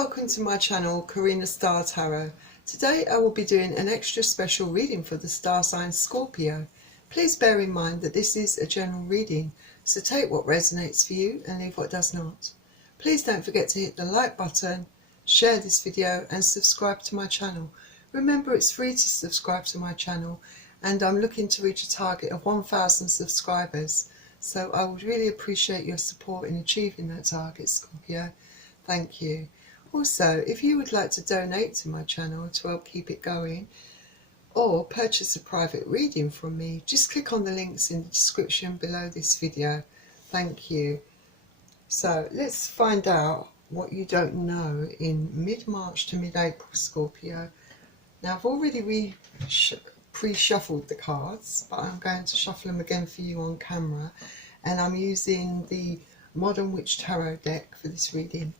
welcome to my channel, Karina Star Tarot. Today I will be doing an extra special reading for the star sign Scorpio. Please bear in mind that this is a general reading, so take what resonates for you and leave what does not. Please don't forget to hit the like button, share this video and subscribe to my channel. Remember, it's free to subscribe to my channel and I'm looking to reach a target of 1,000 subscribers. So I would really appreciate your support in achieving that target, Scorpio. Thank you. Also, if you would like to donate to my channel to help keep it going or purchase a private reading from me, just click on the links in the description below this video. Thank you. So let's find out what you don't know in mid-March to mid-April, Scorpio. Now I've already pre-shuffled the cards, but I'm going to shuffle them again for you on camera, and I'm using the Modern Witch Tarot deck for this reading.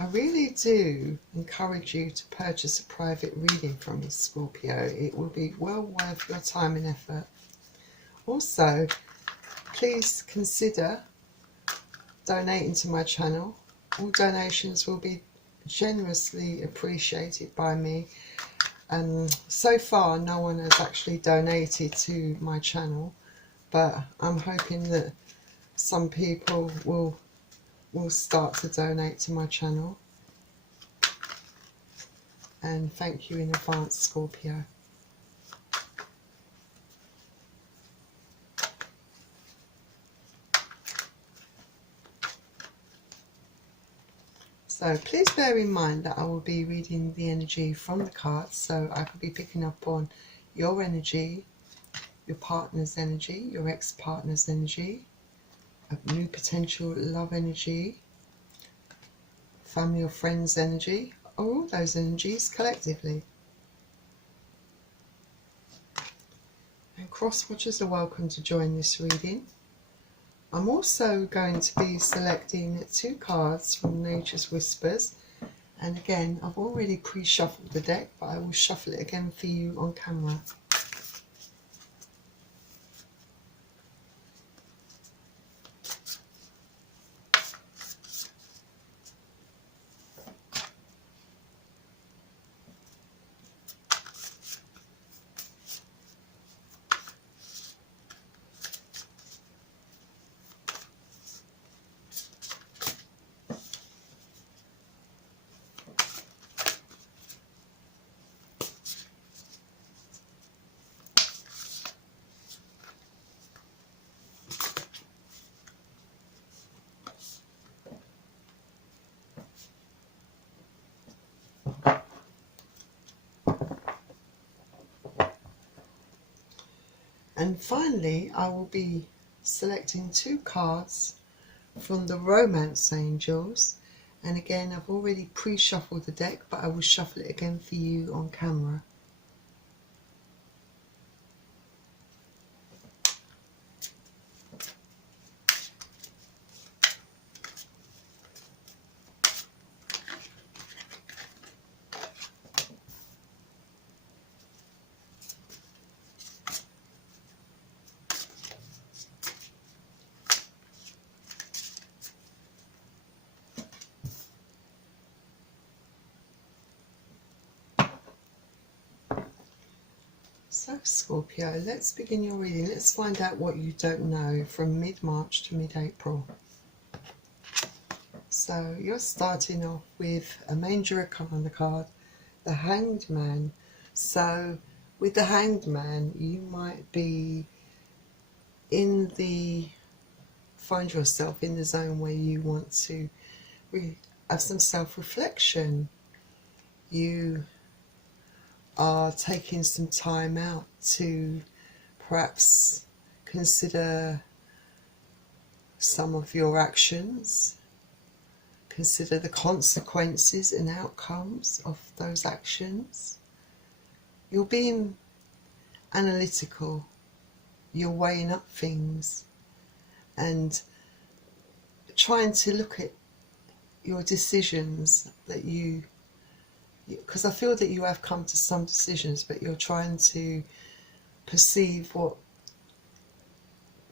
I really do encourage you to purchase a private reading from me, Scorpio. It will be well worth your time and effort. Also, please consider donating to my channel. All donations will be generously appreciated by me. So far no one has actually donated to my channel, but I'm hoping that some people will start to donate to my channel, and thank you in advance, Scorpio. So please bear in mind that I will be reading the energy from the cards, so I could be picking up on your energy, your partner's energy, your ex-partner's energy, a new potential love energy, family or friends energy, or all those energies collectively. And cross-watchers are welcome to join this reading. I'm also going to be selecting 2 cards from Nature's Whispers, and again I've already pre-shuffled the deck, but I will shuffle it again for you on camera. And finally, I will be selecting 2 cards from the Romance Angels. And again, I've already pre-shuffled the deck, but I will shuffle it again for you on camera. So Scorpio, let's begin your reading. Let's find out what you don't know from mid-March to mid-April. So you're starting off with a Manger Arcana card, the Hanged Man. So with the Hanged Man, you might be find yourself in the zone where you want to have some self-reflection. You are taking some time out to perhaps consider some of your actions, consider the consequences and outcomes of those actions. You're being analytical, you're weighing up things and trying to look at your decisions that because I feel that you have come to some decisions, but you're trying to perceive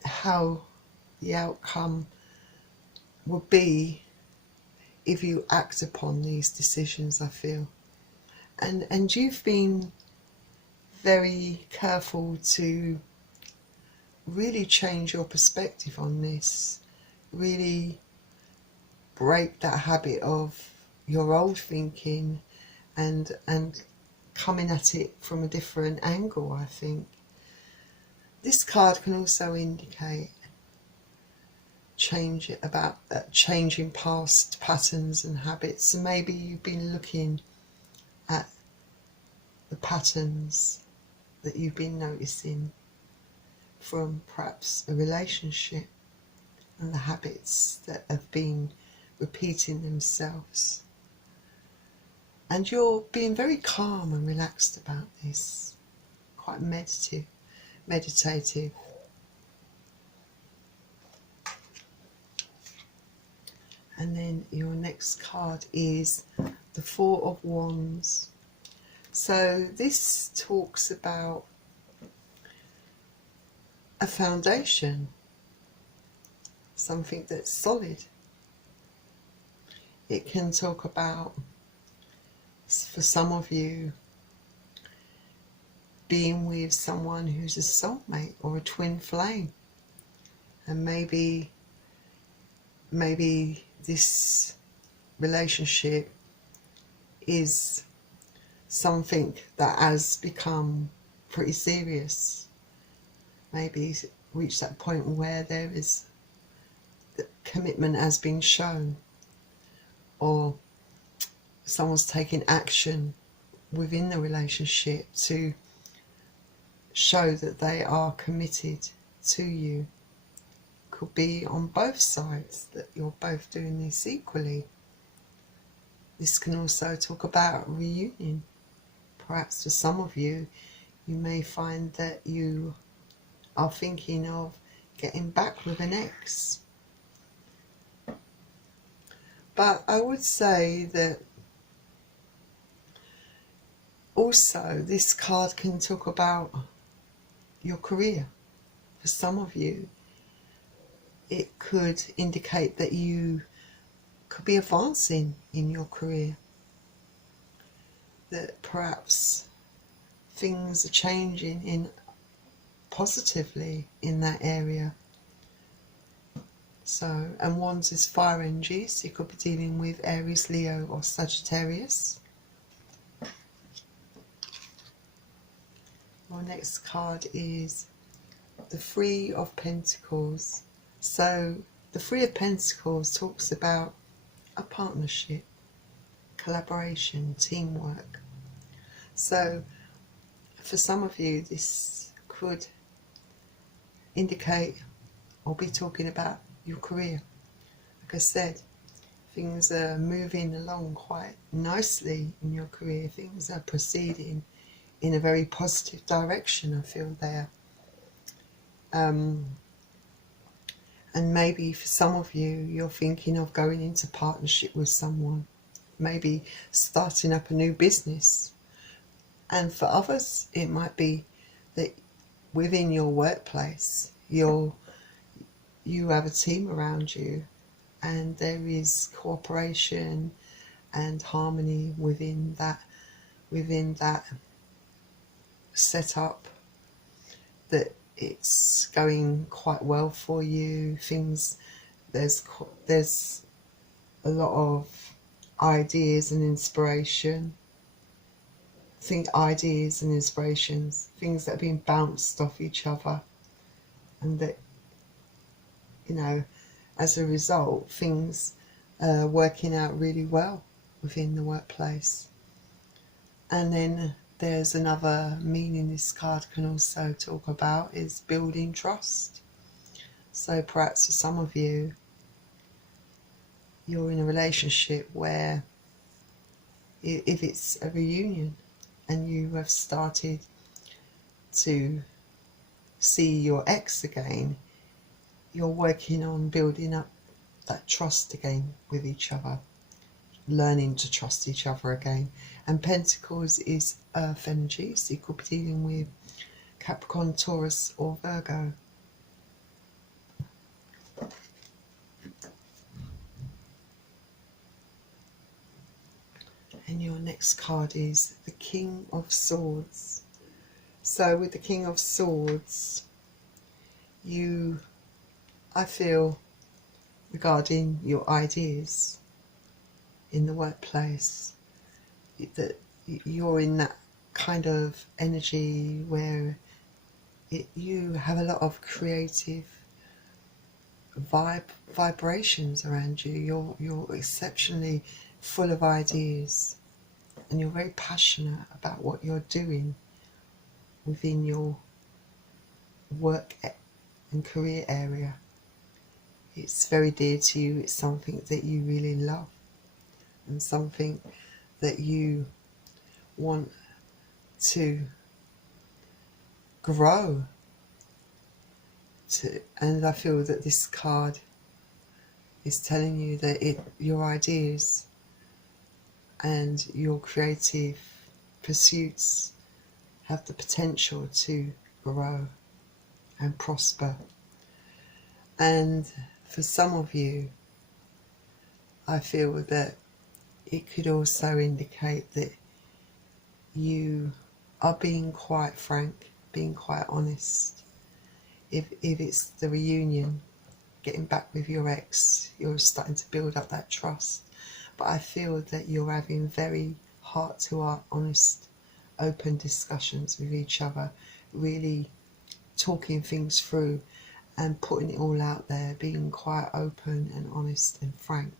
how the outcome would be if you act upon these decisions, I feel. And you've been very careful to really change your perspective on this, really break that habit of your old thinking and coming at it from a different angle, I think. This card can also indicate changing past patterns and habits. So maybe you've been looking at the patterns that you've been noticing from perhaps a relationship and the habits that have been repeating themselves. And you're being very calm and relaxed about this, quite meditative. And then your next card is the Four of Wands. So this talks about a foundation, something that's solid. It can talk about, for some of you, being with someone who's a soulmate or a twin flame. And maybe this relationship is something that has become pretty serious. Maybe reach that point where there is the commitment has been shown, or someone's taking action within the relationship to show that they are committed to you. Could be on both sides, that you're both doing this equally. This can also talk about reunion. Perhaps for some of you, you may find that you are thinking of getting back with an ex. But I would say that also this card can talk about your career. For some of you, it could indicate that you could be advancing in your career, that perhaps things are changing positively in that area. So, and Wands is fire energy, so you could be dealing with Aries, Leo or Sagittarius. Our next card is the Three of Pentacles. So the Three of Pentacles talks about a partnership, collaboration, teamwork. So for some of you, this could indicate or be talking about your career. Like I said, things are moving along quite nicely in your career. Things are proceeding in a very positive direction, I feel there. And maybe for some of you, you're thinking of going into partnership with someone, maybe starting up a new business. And for others, it might be that within your workplace, you have a team around you, and there is cooperation and harmony within that setup, that it's going quite well for you. There's a lot of ideas and inspiration. Ideas and inspirations, things that are being bounced off each other, and that, you know, as a result, things are working out really well within the workplace. And then there's another meaning this card can also talk about, is building trust. So perhaps for some of you, you're in a relationship where, if it's a reunion and you have started to see your ex again, you're working on building up that trust again with each other, learning to trust each other again. And Pentacles is earth energy, so you could be dealing with Capricorn, Taurus or Virgo. Then your next card is the King of Swords. So with the King of Swords, I feel, regarding your ideas in the workplace, that you're in that kind of energy where you have a lot of creative vibrations around you. You're exceptionally full of ideas, and you're very passionate about what you're doing within your work and career area. It's very dear to you. It's something that you really love, and something that you want to grow to. And I feel that this card is telling you that your ideas and your creative pursuits have the potential to grow and prosper. And for some of you, I feel that it could also indicate that you are being quite frank, being quite honest. If it's the reunion, getting back with your ex, you're starting to build up that trust. But I feel that you're having very heart-to-heart, honest, open discussions with each other, really talking things through and putting it all out there, being quite open and honest and frank,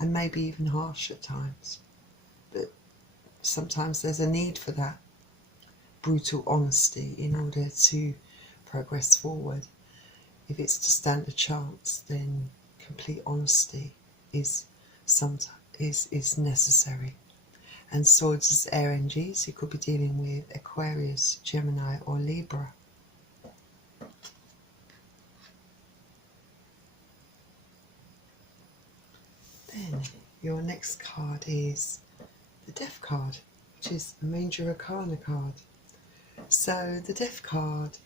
and maybe even harsh at times. But sometimes there's a need for that brutal honesty in order to progress forward. If it's to stand a chance, then complete honesty is necessary. And Swords is air energies. So you could be dealing with Aquarius, Gemini or Libra. Then your next card is the Death card, which is a Major Arcana card. So the Death card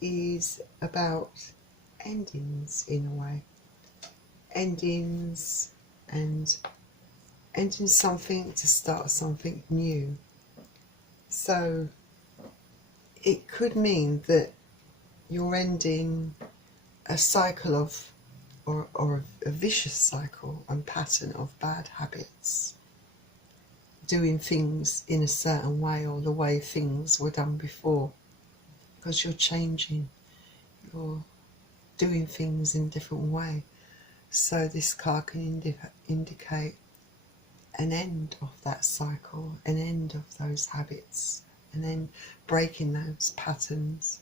is about endings in a way. Endings, and ending something to start something new. So it could mean that you're ending a cycle of, or a vicious cycle and pattern of bad habits, doing things in a certain way or the way things were done before, because you're changing, you're doing things in a different way. So this card can indicate an end of that cycle, an end of those habits, and then breaking those patterns,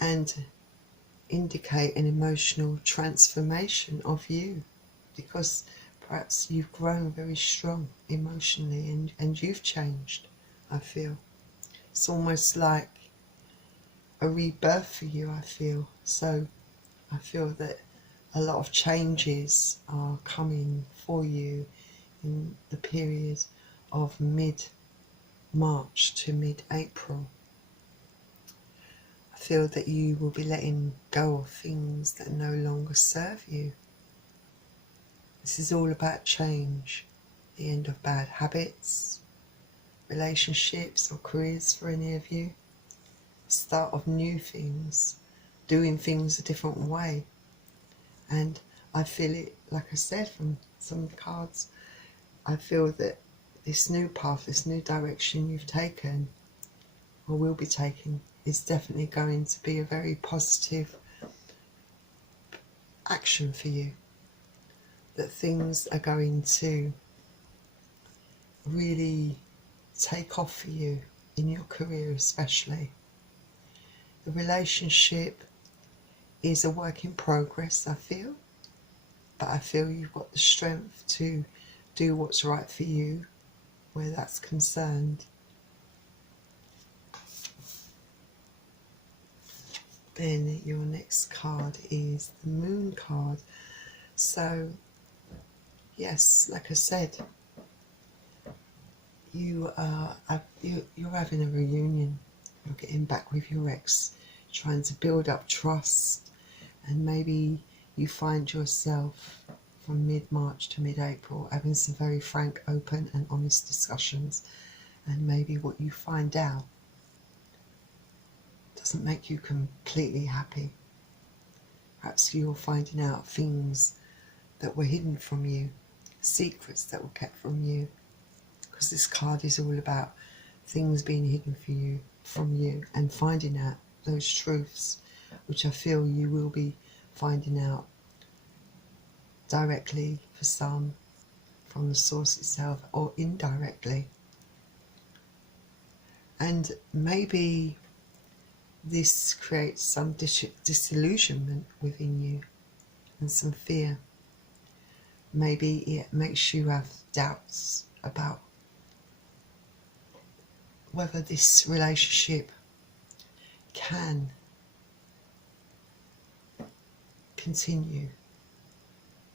and indicate an emotional transformation of you, because perhaps you've grown very strong emotionally and you've changed. I feel it's almost like a rebirth for you, I feel. So I feel that a lot of changes are coming for you in the period of mid-March to mid-April. I feel that you will be letting go of things that no longer serve you. This is all about change, the end of bad habits, relationships or careers for any of you, start of new things, doing things a different way. And I feel it, like I said, from some of the cards, I feel that this new path, this new direction you've taken or will be taking is definitely going to be a very positive action for you. That things are going to really take off for you in your career especially. The relationship is a work in progress, I feel, but I feel you've got the strength to do what's right for you where that's concerned. Then your next card is the Moon card. So yes, like I said, you're having a reunion. You're getting back with your ex, trying to build up trust, and maybe you find yourself from mid-March to mid-April, having some very frank, open and honest discussions, and maybe what you find out doesn't make you completely happy. Perhaps you're finding out things that were hidden from you, secrets that were kept from you, because this card is all about things being hidden from you and finding out those truths, which I feel you will be finding out directly for some from the source itself, or indirectly. And maybe this creates some disillusionment within you and some fear. Maybe it makes you have doubts about whether this relationship can continue,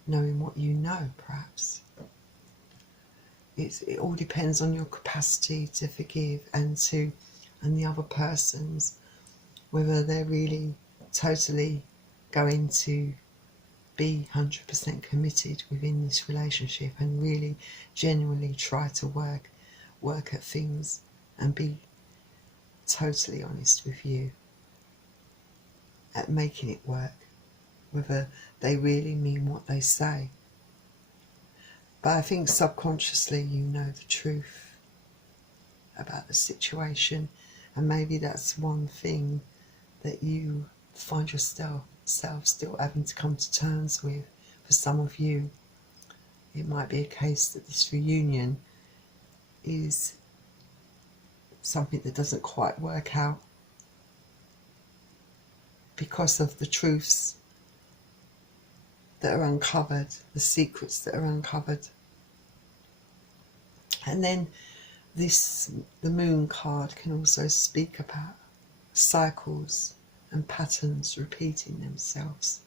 knowing what you know, perhaps. It all depends on your capacity to forgive and the other person's, whether they're really totally going to be 100% committed within this relationship and really genuinely try to work at things and be totally honest with you at making it work, whether they really mean what they say. But I think subconsciously you know the truth about the situation, and maybe that's one thing that you find yourself still having to come to terms with. For some of you, it might be a case that this reunion is something that doesn't quite work out because of the truths that are uncovered, the secrets that are uncovered. And then the moon card can also speak about cycles and patterns repeating themselves.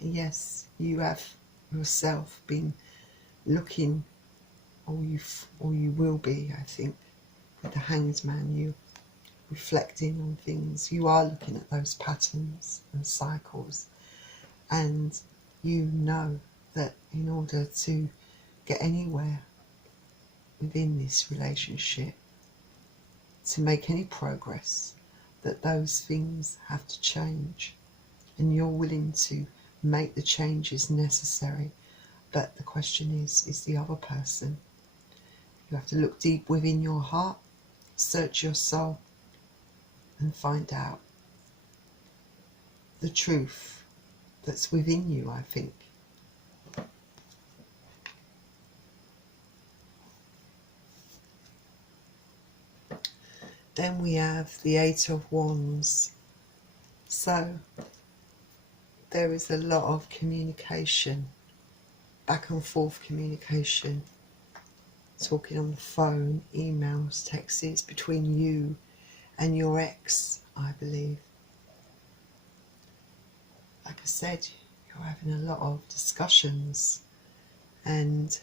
And yes, you have yourself been looking, or you will be, I think, with the Hanged Man, you reflecting on things. You are looking at those patterns and cycles, and you know that in order to get anywhere within this relationship, to make any progress, that those things have to change, and you're willing to make the changes necessary. But the question is the other person. You have to look deep within your heart, search your soul, and find out the truth that's within you, I think. Then we have the Eight of Wands. So there is a lot of communication, back and forth communication, talking on the phone, emails, texts between you and your ex, I believe. Like I said, you're having a lot of discussions, and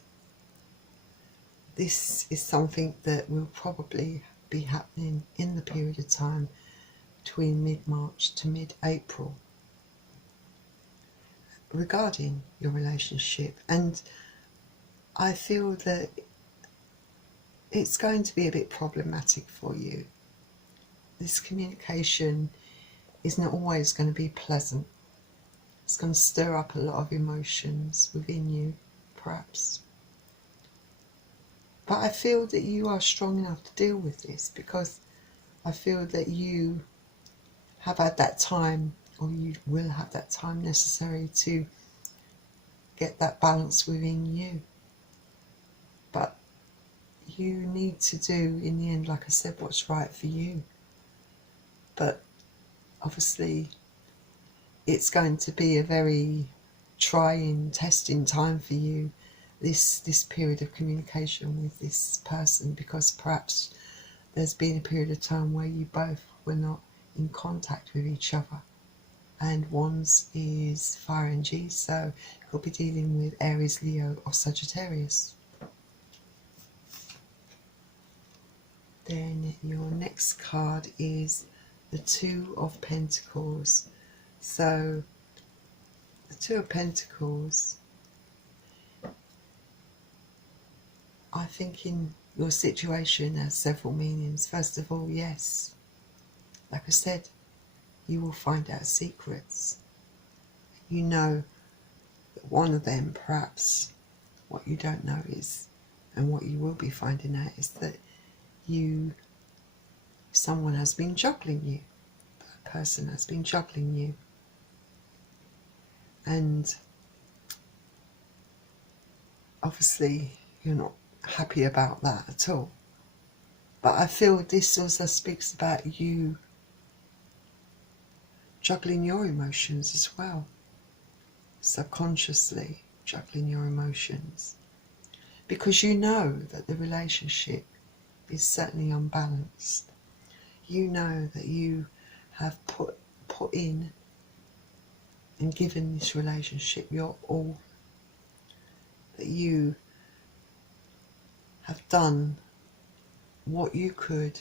this is something that will probably be happening in the period of time between mid-March to mid-April regarding your relationship. And I feel that it's going to be a bit problematic for you. This communication is not always going to be pleasant. It's going to stir up a lot of emotions within you, perhaps. But I feel that you are strong enough to deal with this, because I feel that you have had that time, or you will have that time necessary to get that balance within you. But you need to do, in the end, like I said, what's right for you. But obviously it's going to be a very trying, testing time for you, this period of communication with this person, because perhaps there's been a period of time where you both were not in contact with each other. And Wands is fire energy, so you'll be dealing with Aries, Leo or Sagittarius. Then your next card is the Two of Pentacles. So the Two of Pentacles I think in your situation has several meanings. First of all, yes, like I said, you will find out secrets. You know that one of them, perhaps, what you don't know is, and what you will be finding out is that someone has been juggling you. That person has been juggling you. And obviously you're not happy about that at all. But I feel this also speaks about you juggling your emotions as well. Subconsciously juggling your emotions. Because you know that the relationship is certainly unbalanced. You know that you have put in and given this relationship your all. That you have done what you could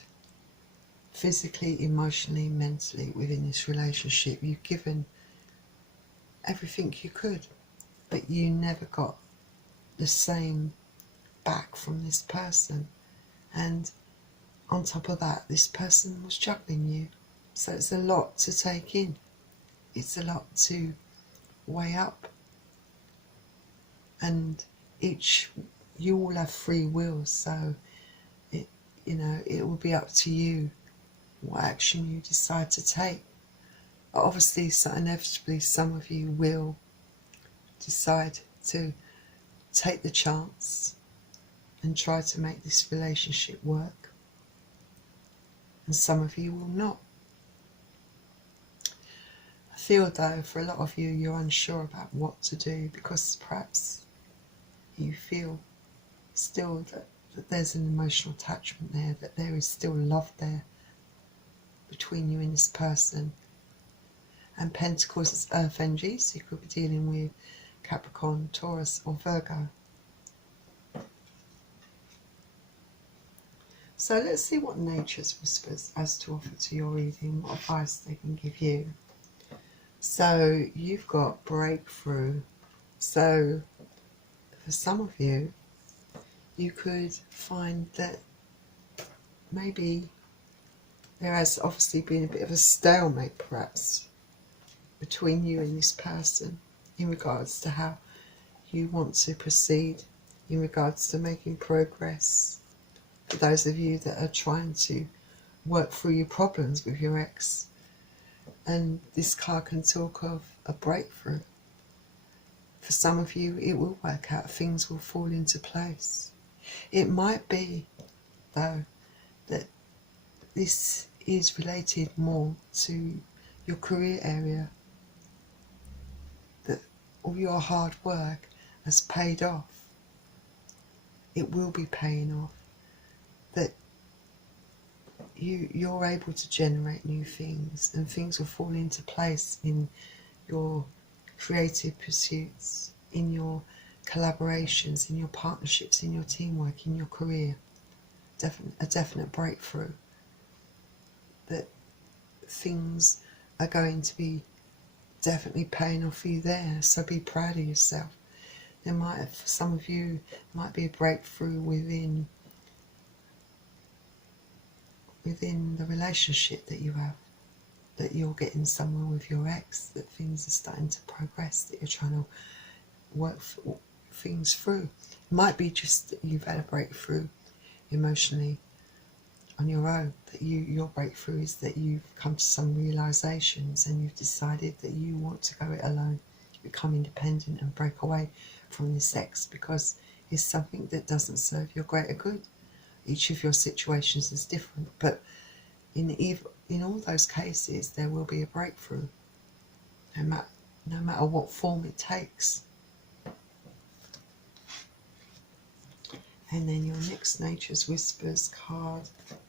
physically, emotionally, mentally within this relationship. You've given everything you could, but you never got the same back from this person. And on top of that, this person was juggling you. So it's a lot to take in. It's a lot to weigh up. And you all have free will, so it will be up to you what action you decide to take. Obviously, so inevitably, some of you will decide to take the chance and try to make this relationship work, and some of you will not. I feel though for a lot of you, you're unsure about what to do because perhaps you feel still that there's an emotional attachment there, that there is still love there between you and this person. And Pentacles is Earth energy, so you could be dealing with Capricorn, Taurus or Virgo. So let's see what Nature's Whispers has to offer to your reading, what advice they can give you. So you've got breakthrough. So for some of you, you could find that maybe there has obviously been a bit of a stalemate perhaps between you and this person in regards to how you want to proceed, in regards to making progress. For those of you that are trying to work through your problems with your ex, and this card can talk of a breakthrough. For some of you, it will work out, things will fall into place. It might be, though, that this is related more to your career area, that all your hard work has paid off. It will be paying off. That you're able to generate new things, and things will fall into place in your creative pursuits, in your collaborations, in your partnerships, in your teamwork, in your career. A definite breakthrough. That things are going to be definitely paying off for you there, so be proud of yourself. There might, for some of you, might be a breakthrough within the relationship that you have, that you're getting somewhere with your ex, that things are starting to progress, that you're trying to work things through. It might be just that you've had a breakthrough emotionally on your own, that your breakthrough is that you've come to some realizations and you've decided that you want to go it alone, become independent and break away from this ex because it's something that doesn't serve your greater good. Each of your situations is different, but in all those cases there will be a breakthrough, no matter what form it takes. And then your next Nature's Whispers card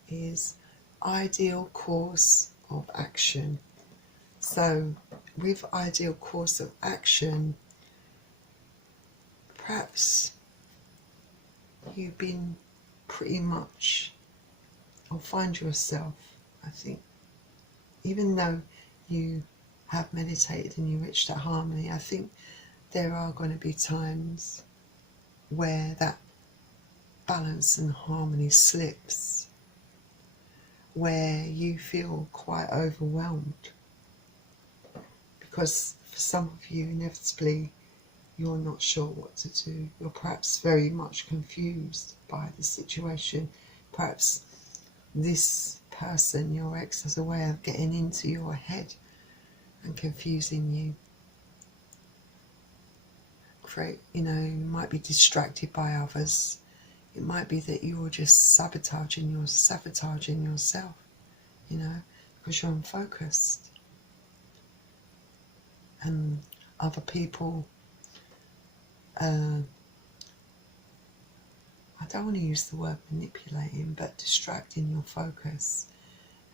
is Ideal Course of Action. So with Ideal Course of Action, perhaps you've been pretty much, or find yourself, I think, even though you have meditated and you reached that harmony, I think there are going to be times where that balance and harmony slips, where you feel quite overwhelmed, because for some of you, inevitably, you're not sure what to do. You're perhaps very much confused by the situation. Perhaps this person, your ex, has a way of getting into your head and confusing you. You might be distracted by others. It might be that you're just sabotaging yourself, because you're unfocused. And other people, I don't want to use the word manipulating, but distracting your focus,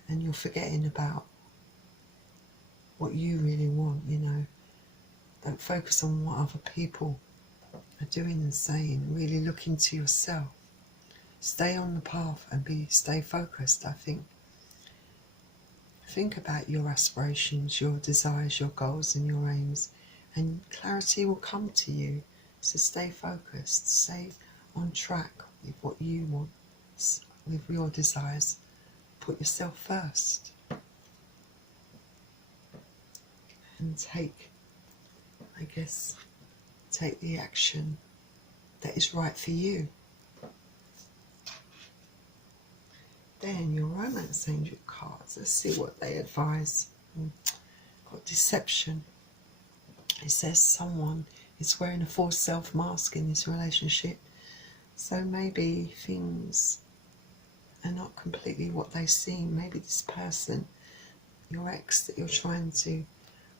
and you're forgetting about what you really want, Don't focus on what other people are doing and saying. Really look into yourself. Stay on the path and stay focused, I think. Think about your aspirations, your desires, your goals and your aims, and clarity will come to you. So stay focused, stay on track with what you want, with your desires. Put yourself first. And take the action that is right for you. Then your romance angel cards, let's see what they advise. Got deception. It says someone is wearing a false self mask in this relationship. So maybe things are not completely what they seem. Maybe this person, your ex that you're trying to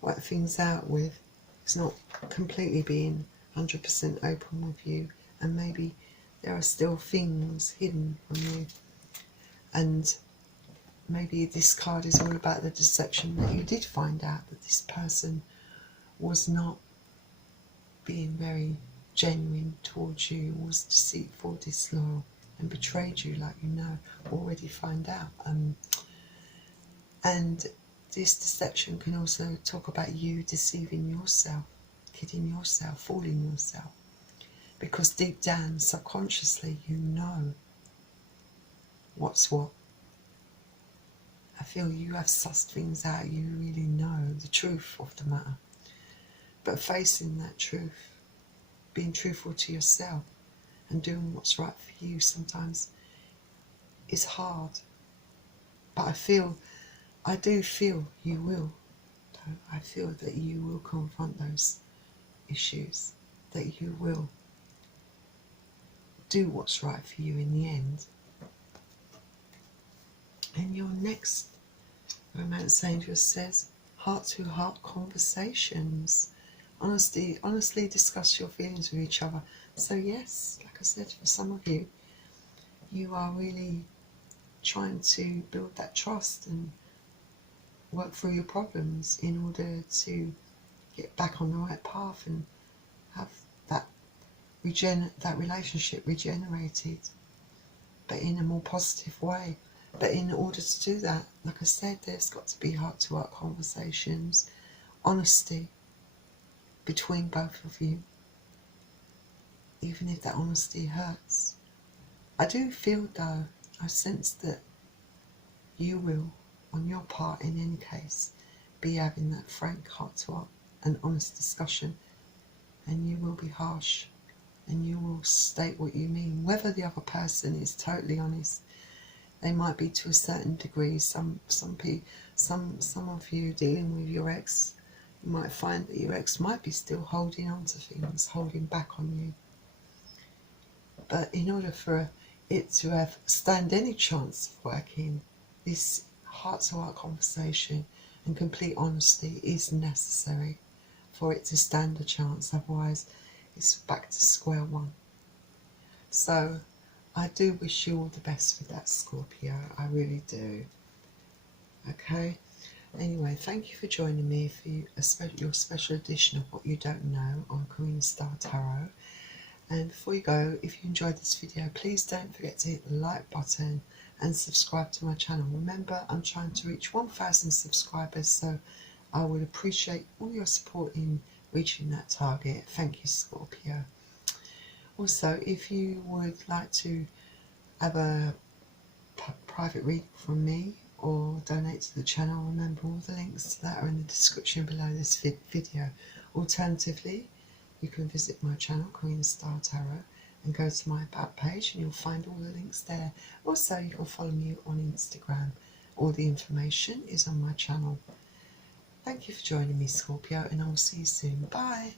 work things out with, is not completely being 100% open with you, and maybe there are still things hidden from you. And maybe this card is all about the deception, that you did find out that this person was not being very genuine towards you, was deceitful, disloyal, and betrayed you, like already find out. And this deception can also talk about you deceiving yourself, kidding yourself, fooling yourself, because deep down, subconsciously, you know what's what. I feel you have sussed things out. You really know the truth of the matter. But facing that truth, being truthful to yourself and doing what's right for you, sometimes is hard. But I do feel you will. I feel that you will confront those issues, that you will do what's right for you in the end. And your next romance angel says, heart-to-heart conversations. Honestly discuss your feelings with each other. So yes, like I said, for some of you, you are really trying to build that trust and work through your problems in order to get back on the right path and have that relationship regenerated, but in a more positive way. But in order to do that, like I said, there's got to be heart-to-heart conversations, honesty between both of you, even if that honesty hurts. I do feel, though, I sense that you will, on your part in any case, be having that frank heart-to-heart and honest discussion, and you will be harsh, and you will state what you mean. Whether the other person is totally honest, they might be to a certain degree. Some of you dealing with your ex, you might find that your ex might be still holding on to things, holding back on you. But in order for it to stand any chance of working, this heart-to-heart conversation and complete honesty is necessary for it to stand a chance. Otherwise, it's back to square one. So I do wish you all the best with that, Scorpio. I really do. Okay. Anyway, thank you for joining me for your special edition of What You Don't Know on Karina Star Tarot. And before you go, if you enjoyed this video, please don't forget to hit the like button and subscribe to my channel. Remember, I'm trying to reach 1,000 subscribers, so I would appreciate all your support in reaching that target. Thank you, Scorpio. Also, if you would like to have a private reading from me or donate to the channel, remember all the links to that are in the description below this video. Alternatively, you can visit my channel, Karina Star Tarot, and go to my About page and you'll find all the links there. Also, you can follow me on Instagram. All the information is on my channel. Thank you for joining me, Scorpio, and I will see you soon. Bye.